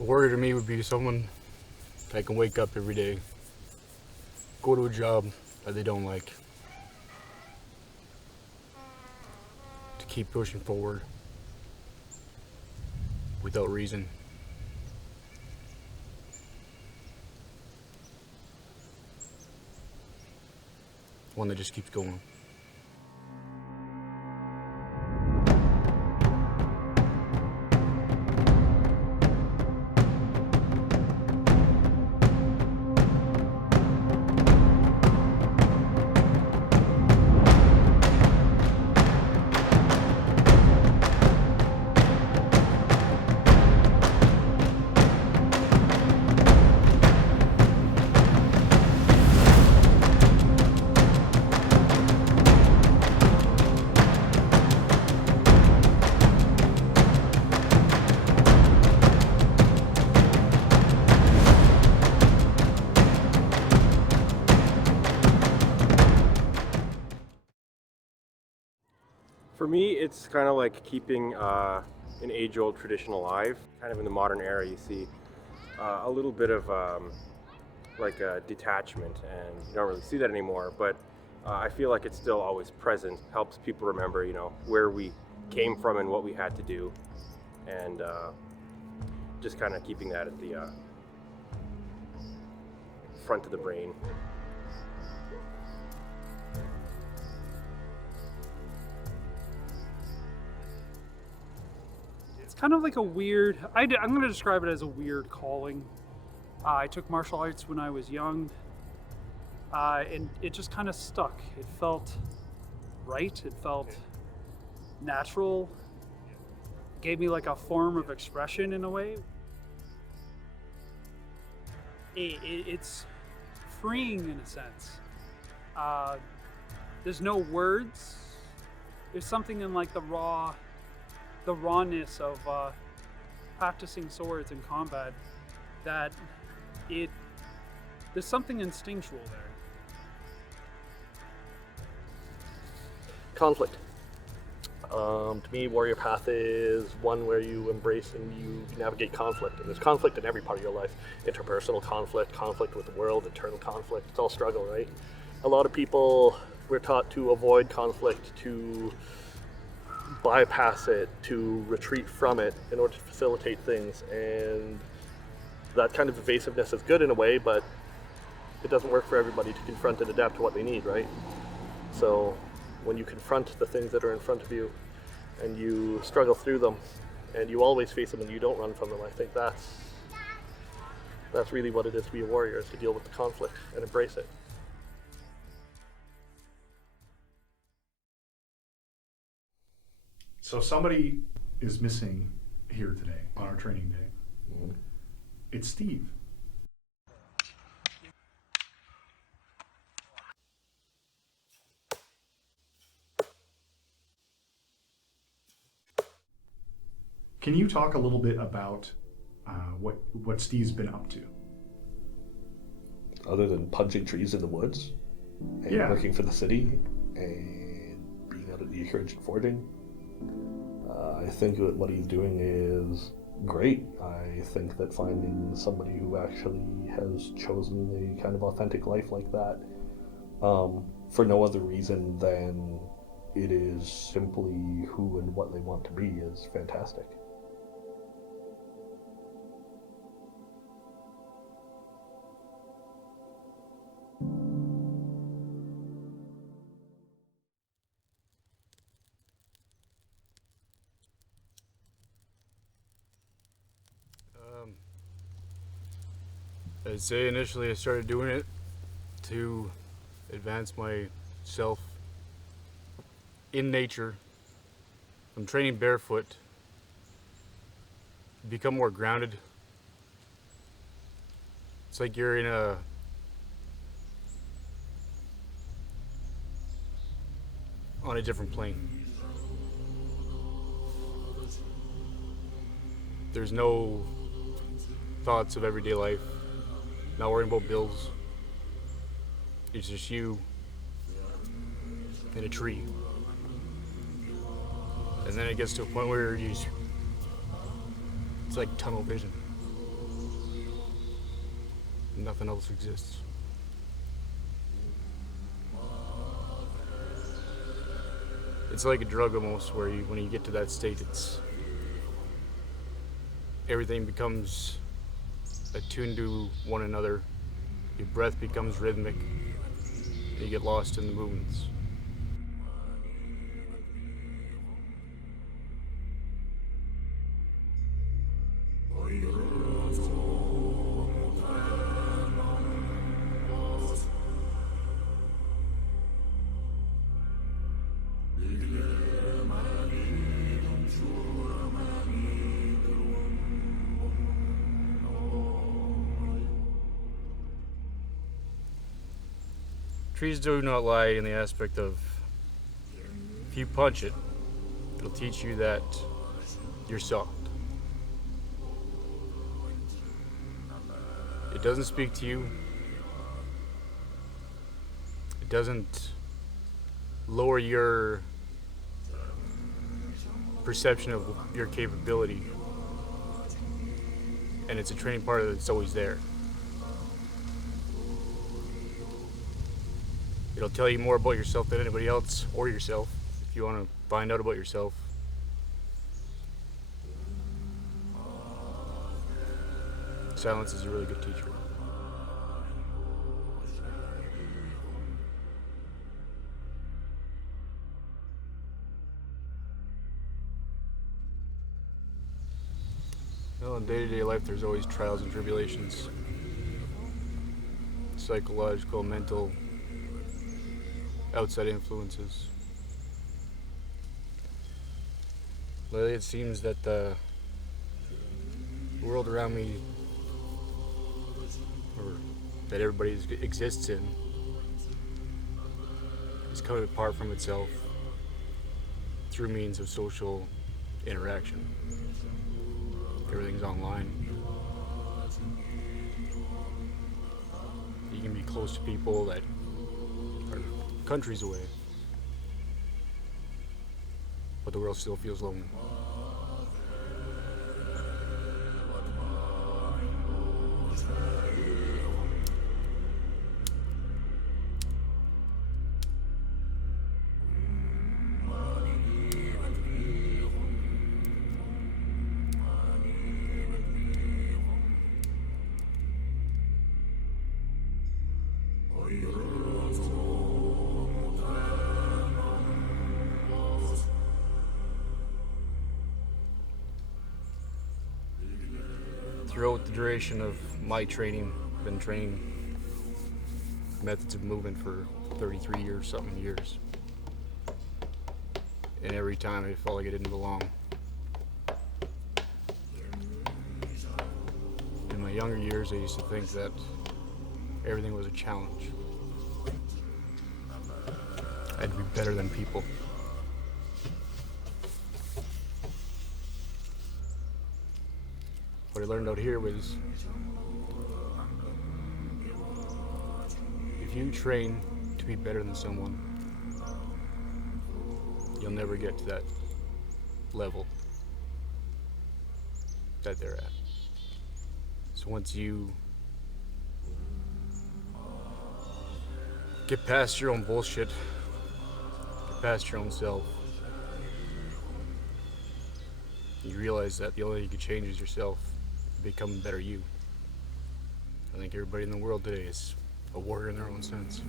A warrior to me would be someone that can wake up every day, go to a job that they don't like, to keep pushing forward without reason. One that just keeps going. For me, it's kind of like keeping an age-old tradition alive. Kind of in the modern era, you see a little bit of like a detachment, and you don't really see that anymore. But I feel like it's still always present. Helps people remember, where we came from and what we had to do, and just kind of keeping that at the front of the brain. It's kind of like a weird, I'm going to describe it as a weird calling. I took martial arts when I was young, and it just kind of stuck. It felt right, it felt natural, gave me like a form of expression in a way. It's freeing in a sense. There's no words. There's something in like the rawness of practicing swords in combat that there's something instinctual there. Conflict. To me, warrior path is one where you embrace and you navigate conflict. And there's conflict in every part of your life. Interpersonal conflict, conflict with the world, internal conflict. It's all struggle, right? A lot of people, we're taught to avoid conflict, to bypass it, to retreat from it in order to facilitate things. And that kind of evasiveness is good in a way, but it doesn't work for everybody to confront and adapt to what they need, right? So when you confront the things that are in front of you and you struggle through them and you always face them and you don't run from them, I think that's really what it is to be a warrior, is to deal with the conflict and embrace it. So somebody is missing here today on our training day. Mm-hmm. It's Steve. Can you talk a little bit about what Steve's been up to? Other than punching trees in the woods and working for the city and being out at the encouraging forging, I think that what he's doing is great. I think that finding somebody who actually has chosen a kind of authentic life like that, for no other reason than it is simply who and what they want to be, is fantastic. I'd say initially I started doing it to advance myself in nature. I'm training barefoot to become more grounded. It's like you're on a different plane. There's no thoughts of everyday life, not worrying about bills. It's just you and a tree. And then it gets to a point where it's like tunnel vision. Nothing else exists. It's like a drug almost, where when you get to that state, everything becomes attuned to one another. Your breath becomes rhythmic. You get lost in the movements. Trees do not lie in the aspect of, if you punch it, it'll teach you that you're soft. It doesn't speak to you. It doesn't lower your perception of your capability. And it's a training part that's always there. It'll tell you more about yourself than anybody else, or yourself, if you want to find out about yourself. Silence is a really good teacher. Well, in day-to-day life, there's always trials and tribulations. Psychological, mental, outside influences. Lately, it seems that the world around me, or that everybody exists in, is coming apart from itself through means of social interaction. Everything's online. You can be close to people that are countries away, but the world still feels lonely. Throughout the duration of my training, I've been training methods of movement for 33 years, something years. And every time I felt like I didn't belong. In my younger years, I used to think that everything was a challenge. I had to be better than people. What I learned out here was, if you train to be better than someone, you'll never get to that level that they're at. So once you get past your own bullshit, get past your own self, you realize that the only thing you can change is yourself. Become a better you. I think everybody in the world today is a warrior in their own sense.